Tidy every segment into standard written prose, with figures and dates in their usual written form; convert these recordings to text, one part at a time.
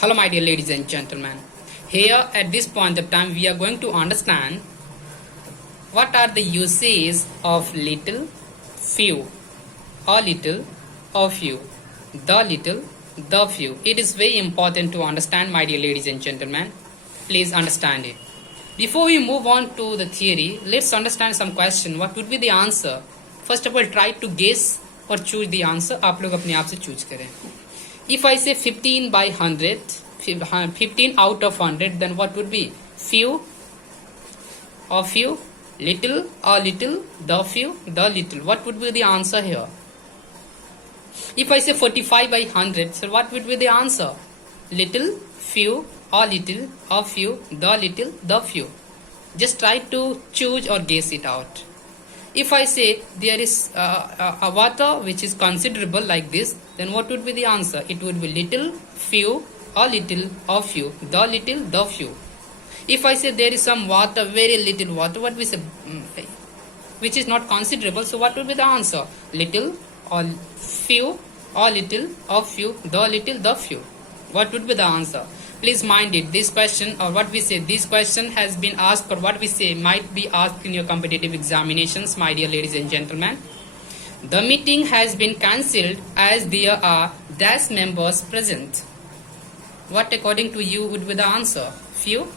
Hello my dear ladies and gentlemen. Here at this point of time we are going to understand what are the uses of little, few, a little, a few, the little, the few. It is very important to understand my dear ladies and gentlemen. Please understand it. Before we move on to the theory, let's understand some question. What would be the answer? First of all, try to guess or choose the answer. आप लोग अपने आप से choose करें. If I say 15 by 100, 15 out of 100, then what would be? Few, a few, little, a little, the few, the little. What would be the answer here? If I say 45 by 100, so what would be the answer? Little, few, a little, a few, the little, the few. Just try to choose or guess it out. If I say there is a water which is considerable like this, then what would be the answer? It would be little, few, a little, a few, the little, the few. If I say there is some water, very little water, what we say, which is not considerable, so what would be the answer? Little, or few, a little, a few, the little, the few. What would be the answer? Please mind it, this question or what we say, this question has been asked or what we say might be asked in your competitive examinations, my dear ladies and gentlemen. The meeting has been cancelled as there are dash members present. What according to you would be the answer? Few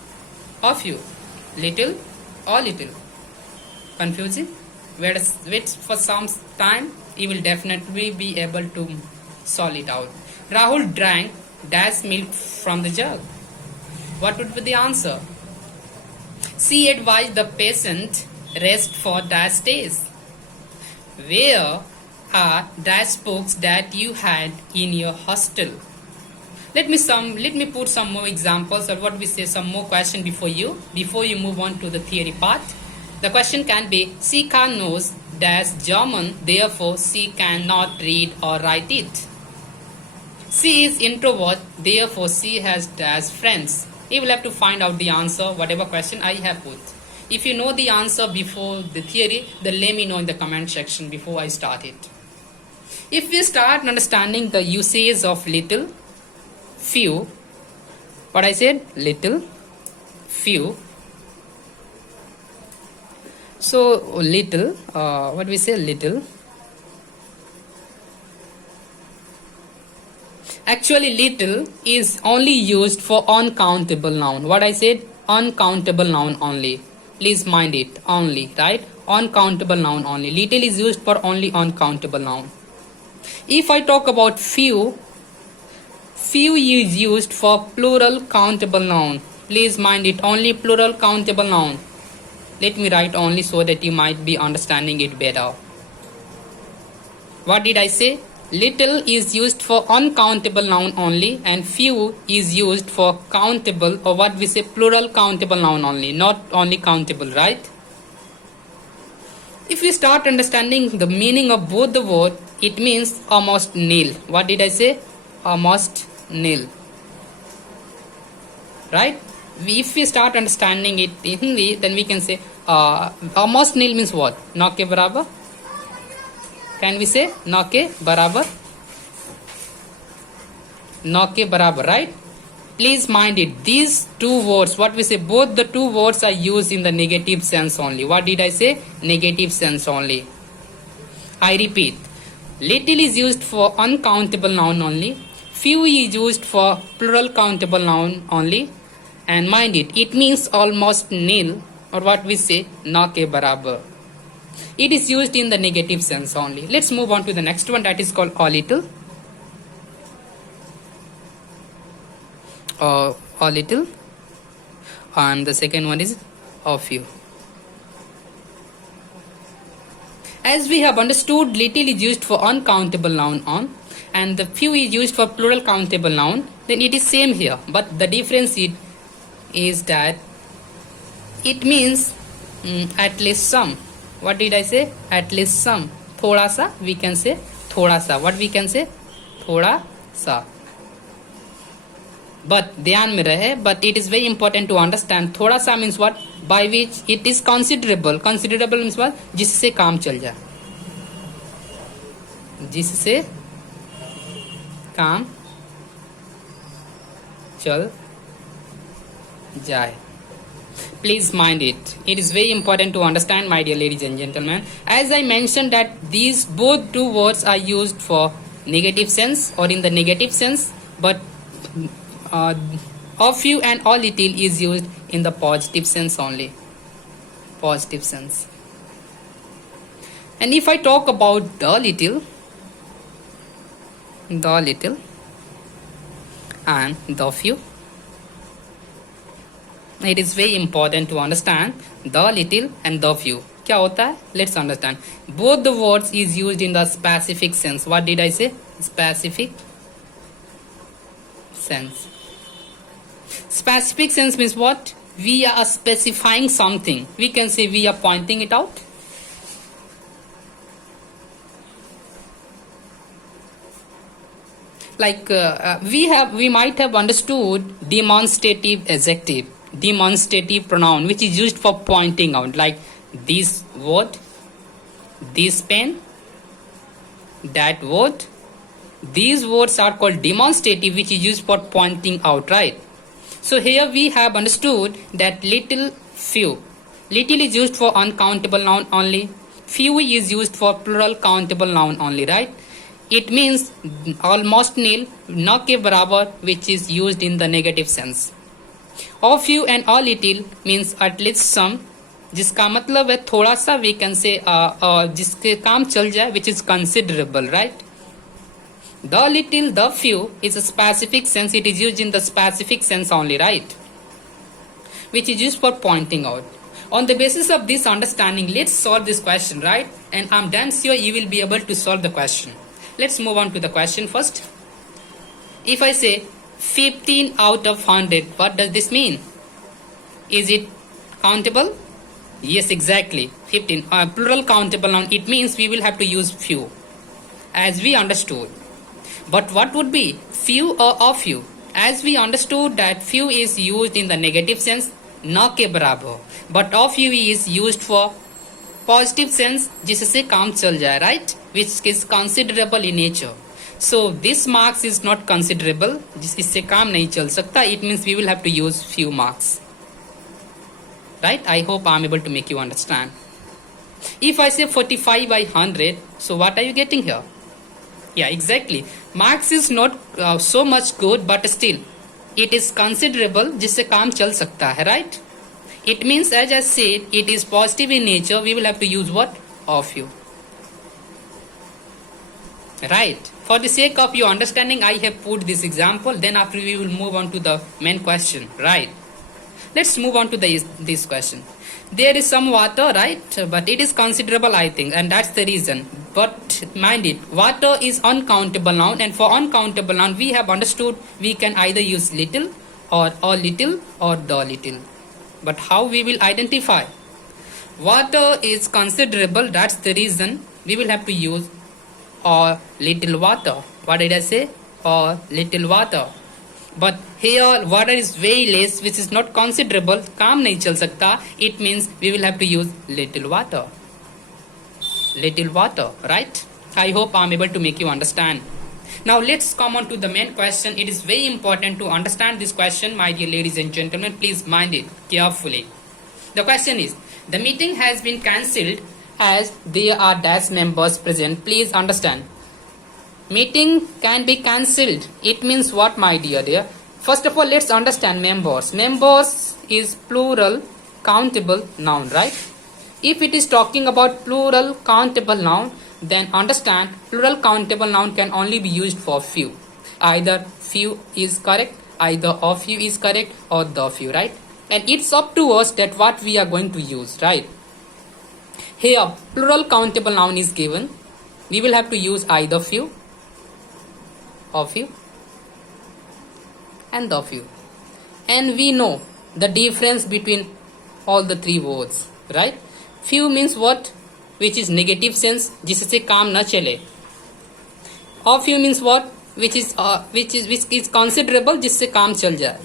or few? Little or little? Confusing? Wait for some time, you will definitely be able to solve it out. Rahul drank dash milk from the jug. What would be the answer? She advised the patient rest for dash days. Where are dash books that you had in your hostel? Let me put some more examples or what we say, some more question before you move on to the theory part. The question can be, she can knows dash German, therefore she cannot read or write it. She is introvert, therefore she has dash friends. You will have to find out the answer, whatever question I have put. If you know the answer before the theory, then let me know in the comment section before I start it. If we start understanding the uses of little, few, what I said, little, few. So little, what we say, little. Actually, little is only used for uncountable noun. What I said, uncountable noun only. Please mind it, only, right? Uncountable noun only. Little is used for only uncountable noun. If I talk about few, few is used for plural countable noun. Please mind it, only plural countable noun. Let me write only so that you might be understanding it better. What did I say? Little is used for uncountable noun only and few is used for countable or what we say plural countable noun only, not only countable, right? If we start understanding the meaning of both the word, it means almost nil. What did I say? Almost nil. Right? If we start understanding it in Hindi, then we can say almost nil means what? Na ke barabar. Can we say na ke barabar? Na ke barabar, right? Please mind it, these two words, what we say, both the two words are used in the negative sense only. What did I say? Negative sense only. I repeat, little is used for uncountable noun only, few is used for plural countable noun only, and mind it, it means almost nil or what we say, na ke barabar. It is used in the negative sense only. Let's move on to the next one, that is called a little. A little. And the second one is a few. As we have understood, little is used for uncountable noun on and the few is used for plural countable noun. Then it is same here, but the difference is that it means at least some. What did I say? At least some. Thoda sa, we can say thoda sa. What we can say? Thoda sa. But dhyan mein rahe, but it is very important to understand thoda sa means what? By which it is considerable. Considerable means what? जिससे काम चल जाए. जिससे काम चल जाए. Please mind it. It is very important to understand, my dear ladies and gentlemen. As I mentioned that these both two words are used for negative sense or in the negative sense, but uh, a few and a little is used in the positive sense only. Positive sense. And if I talk about the little and the few, it is very important to understand the little and the few. क्या होता है? Let's understand. Both the words is used in the specific sense. What did I say? Specific sense. Specific sense means what? We are specifying something. We can say we are pointing it out. Like we might have understood demonstrative adjective, demonstrative pronoun, which is used for pointing out, like this word, this pen, that word. These words are called demonstrative, which is used for pointing out, right? So here we have understood that little, few. Little is used for uncountable noun only. Few is used for plural countable noun only, right? It means almost nil, न के बराबर, which is used in the negative sense. A few and a little means at least some, जिसका मतलब है थोड़ा सा, we can say जिसके काम चल जाए, which is considerable, right? The little, the few is a specific sense. It is used in the specific sense only, right? Which is used for pointing out. On the basis of this understanding, let's solve this question, right? And I'm damn sure you will be able to solve the question. Let's move on to the question first. If I say 15 out of 100, what does this mean? Is it countable? Yes, exactly. 15. Plural countable noun. It means we will have to use few, as we understood. But what would be few or a few? As we understood that few is used in the negative sense, न के बराबर. But a few is used for positive sense, जिससे काम चल जाए, right? Which is considerable in nature. So this marks is not considerable, इससे काम नहीं चल सकता. It means we will have to use few marks, right? I hope I am able to make you understand. If I say 45 by 100, so what are you getting here? Yeah, exactly. Marks is not so much good, but still it is considerable, जिससे काम चल सकता है, right? It means, as I said, it is positive in nature. We will have to use what? A few. Right. For the sake of your understanding, I have put this example. Then after we will move on to the main question. Right. Let's move on to this question. There is some water, right? But it is considerable, I think, and that's the reason. But mind it, water is uncountable noun, and for uncountable noun, we have understood we can either use little or a little or the little. But how we will identify? Water is considerable, that's the reason we will have to use a little water. What did I say? A little water. But here water is very less, which is not considerable. काम नहीं चल सकता. It means we will have to use little water. Little water, right? I hope I am able to make you understand. Now let's come on to the main question. It is very important to understand this question, my dear ladies and gentlemen. Please mind it carefully. The question is, the meeting has been cancelled as there are dash members present. Please understand. Meeting can be cancelled. It means what, my dear? First of all, let's understand members. Members is plural countable noun, right? If it is talking about plural countable noun, then understand plural countable noun can only be used for few. Either few is correct, either a few is correct, or the few, right? And it's up to us that what we are going to use, right? Here plural countable noun is given. We will have to use either few, a few, and the few. And we know the difference between all the three words, right? Few means what? Which is negative sense, जिससे काम न चले. A few means what? Which is considerable, जिससे काम चल जाए.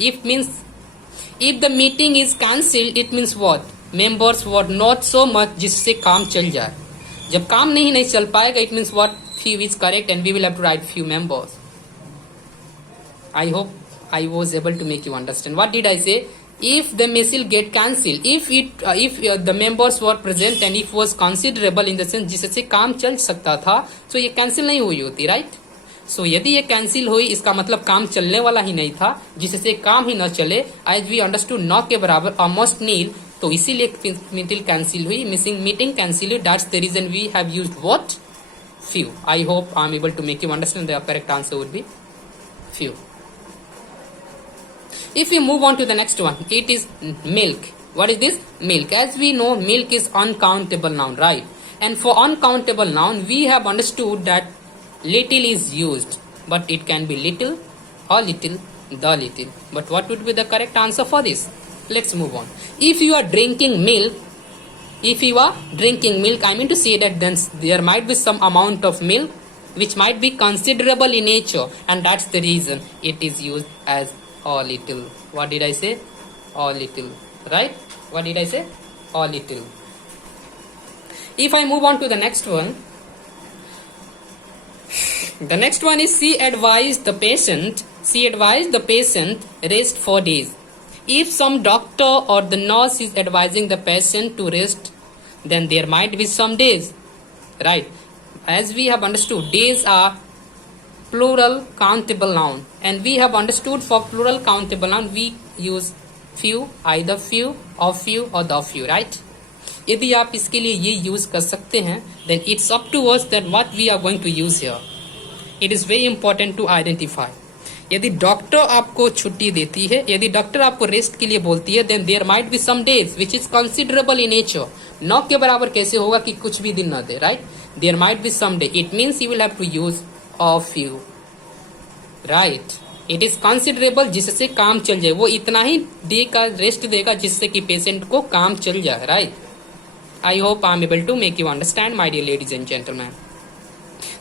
If the meeting is cancelled, it means what? Members were not so much, जिससे काम चल जाए. जब काम नहीं चल पाएगा, it means what? Few is correct, and we will have to write few members. I hope I was able to make you understand. What did I say? If the missile get cancelled, if the members were present and if was considerable in the sense जिससे काम चल सकता था, so ये cancel नहीं हुई होती, right? So यदि ये cancel हुई इसका मतलब काम चलने वाला ही नहीं था, जिससे काम ही न चले, as we understood not के बराबर almost nil, तो इसीलिए meeting cancel हुई, meeting cancel हुई. That's the reason we have used what? Few. I hope I am able to make you understand. The correct answer would be few. If we move on to the next one, it is milk. What is this? Milk. As we know, milk is uncountable noun, right? And for uncountable noun, we have understood that little is used, but it can be little or little, the little. But what would be the correct answer for this? Let's move on. If you are drinking milk, I mean to say that then there might be some amount of milk which might be considerable in nature, and that's the reason it is used as or little. What did I say? Or little, right? What did I say? Or little. If I move on to the next one, the next one is she advised the patient rest for days. If some doctor or the nurse is advising the patient to rest, then there might be some days, right? As we have understood, days are plural countable noun, and we have understood for plural countable noun we use few, either few or the few, right? यदि आप इसके लिए ये use कर सकते हैं, then it's up to us that what we are going to use here. It is very important to identify. यदि doctor आपको छुट्टी देती है, यदि डॉक्टर आपको रेस्ट के लिए बोलती है, then there might be some days which is considerable in nature. नौ के बराबर कैसे होगा कि कुछ भी दिन न दे, right? There might be some day. It means you will have to use of few, right? It is considerable जिससे काम चल जाए, वो इतना ही डे का रेस्ट देगा जिससे कि पेशेंट को काम चल जाए, right? I hope I am able to make you understand, my dear ladies and gentlemen.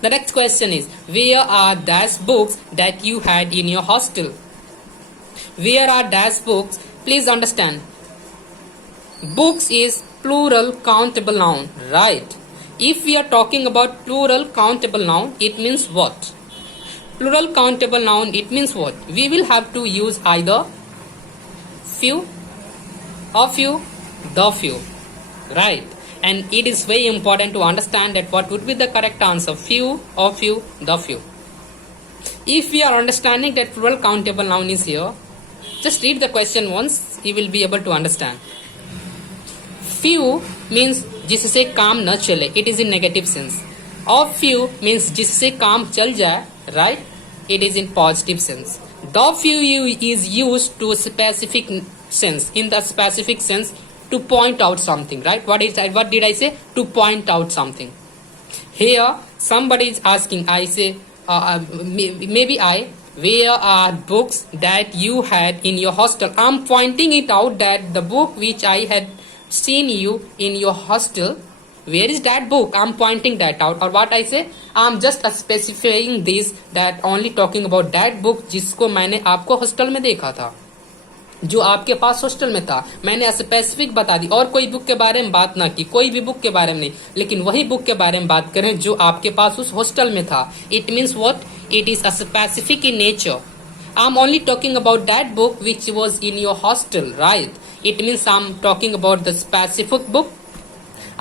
The next question is, where are dash books that you had in your hostel? Where are dash books? Please understand, books is plural countable noun, right? If we are talking about plural countable noun, it means what? Plural countable noun, it means what? We will have to use either few or few, the few, right? And it is very important to understand that what would be the correct answer, few or few, the few. If we are understanding that plural countable noun is here, just read the question once, you will be able to understand. Few means जिससे काम न चले, it is in negative sense. Of few means जिससे काम चल जाए, right? It is in positive sense. The few is used to specific sense, in the specific sense to point out something, right? What did I say? To point out something. Here somebody is asking, I say maybe where are books that you had in your hostel? I'm pointing it out that the book which I had seen you in your hostel, where is that book? I'm pointing that out. Or what I say, I'm just specifying this, that only talking about that book जिसको मैंने आपको hostel में देखा था, जो आपके पास hostel में था. मैंने स्पेसिफिक बता दी, और कोई बुक के बारे में बात ना की, कोई भी बुक के बारे में नहीं, लेकिन वही बुक के बारे में बात करें जो आपके पास उस हॉस्टल में था. It means what? It is specific in nature. I am only talking about that book which was in your hostel, right? It means I'm talking about the specific book.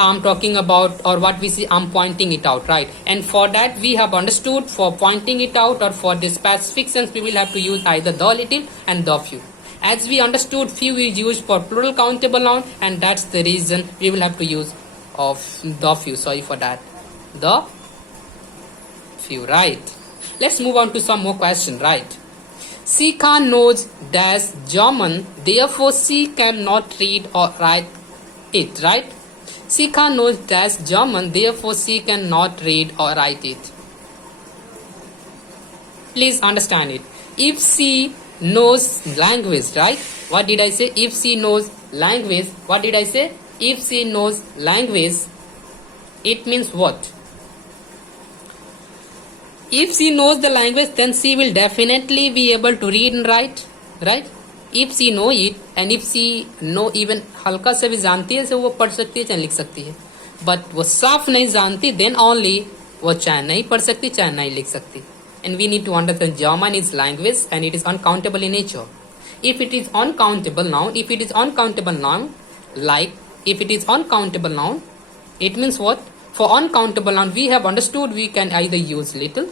I'm talking about, or what we see, I'm pointing it out, right? And for that we have understood, for pointing it out or for the specific sense, we will have to use either the little and the few. As we understood, few is used for plural countable noun, and that's the reason we will have to use of the few. Sorry for that. The few, right? Let's move on to some more question, right? Sika knows dash German, therefore she cannot read or write it, right? Sika knows dash German, therefore she cannot read or write it. Please understand it. If she knows language, right? What did I say? If she knows language, what did I say? If she knows language, it means what? If she knows the language, then she will definitely be able to read and write, right? If she know it, and if she know even हल्का से भी जानती है, तो वो पढ़ सकती है चाहे लिख सकती है. बट वो साफ नहीं जानती, then only वो चाहे नहीं पढ़ सकती चाहे नहीं लिख सकती. and we need to understand German is language and it is uncountable in nature. If it is uncountable noun, if it is uncountable noun, like if it is uncountable noun, it means what? For uncountable noun, we have understood we can either use little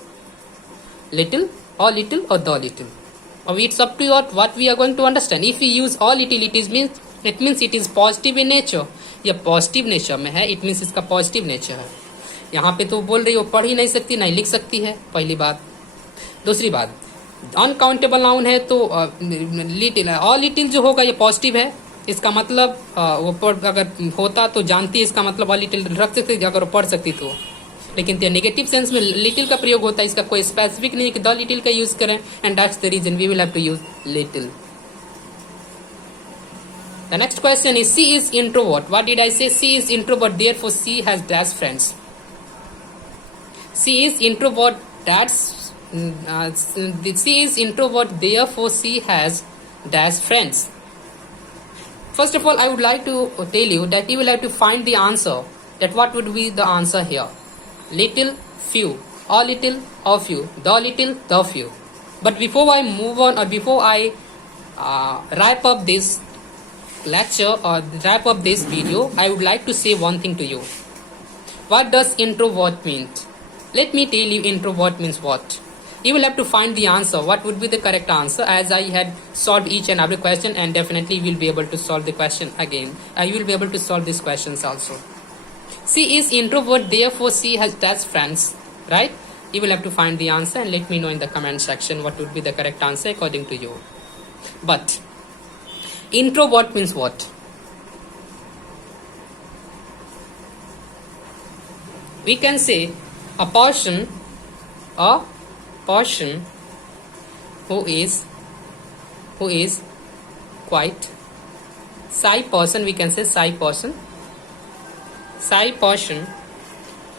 or the little. Or it's up to you what we are going to understand. If we use all little, it means it is positive in nature. या positive nature में है, it means इसका positive nature है. यहाँ पे तो बोल रही हो पढ़ ही नहीं सकती, नहीं लिख सकती है, पहली बात. दूसरी बात, अनकाउंटेबल नाउन है तो लिटिल है. ऑल लिटिल जो होगा ये पॉजिटिव है, इसका मतलब वो अगर होता तो जानती है, इसका मतलब ऑल लिटिल रख सकती अगर पढ़ सकती तो. लेकिन नेगेटिव सेंस में लिटिल का प्रयोग होता है, इसका कोई स्पेसिफिक नहीं कि द लिटिल का यूज करें, and that's the reason we will have to use little. The next question is, she is introvert. What did I say? She is introvert, therefore she has dash friends. She is introvert, she is introvert, therefore she has dash friends. First of all, I would like to tell you that you will have to find the answer. That what would be the answer here? Little, few, or little, or few, the few. But before I move on, or before I wrap up this lecture or wrap up this video, I would like to say one thing to you. What does introvert mean? Let me tell you introvert means what. You will have to find the answer. What would be the correct answer, as I had solved each and every question, and definitely you will be able to solve the question again. You will be able to solve these questions also. She is introvert, therefore she has dash friends, right? You will have to find the answer and let me know in the comment section what would be the correct answer according to you. But introvert means what? We can say a person who is quite shy person. We can say shy person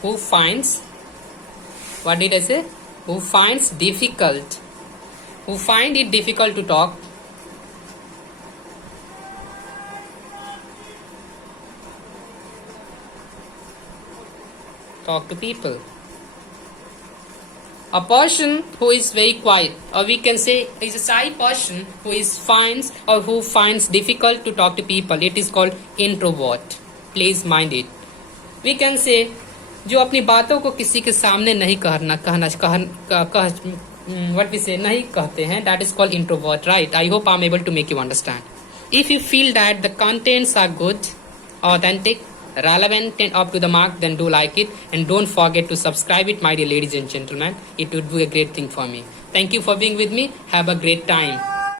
who finds, what did I say? Who finds it difficult to talk to people. A person who is very quiet, or we can say is a shy person who finds difficult to talk to people. It is called introvert. Please mind it. We can say जो अपनी बातों को किसी के सामने नहीं what we say नहीं कहते हैं, that is called introvert, right? I hope I'm able to make you understand. If you feel that the contents are good, authentic, relevant and up to the mark, then do like it and don't forget to subscribe it, my dear ladies and gentlemen. It would be a great thing for me. Thank you for being with me. Have a great time.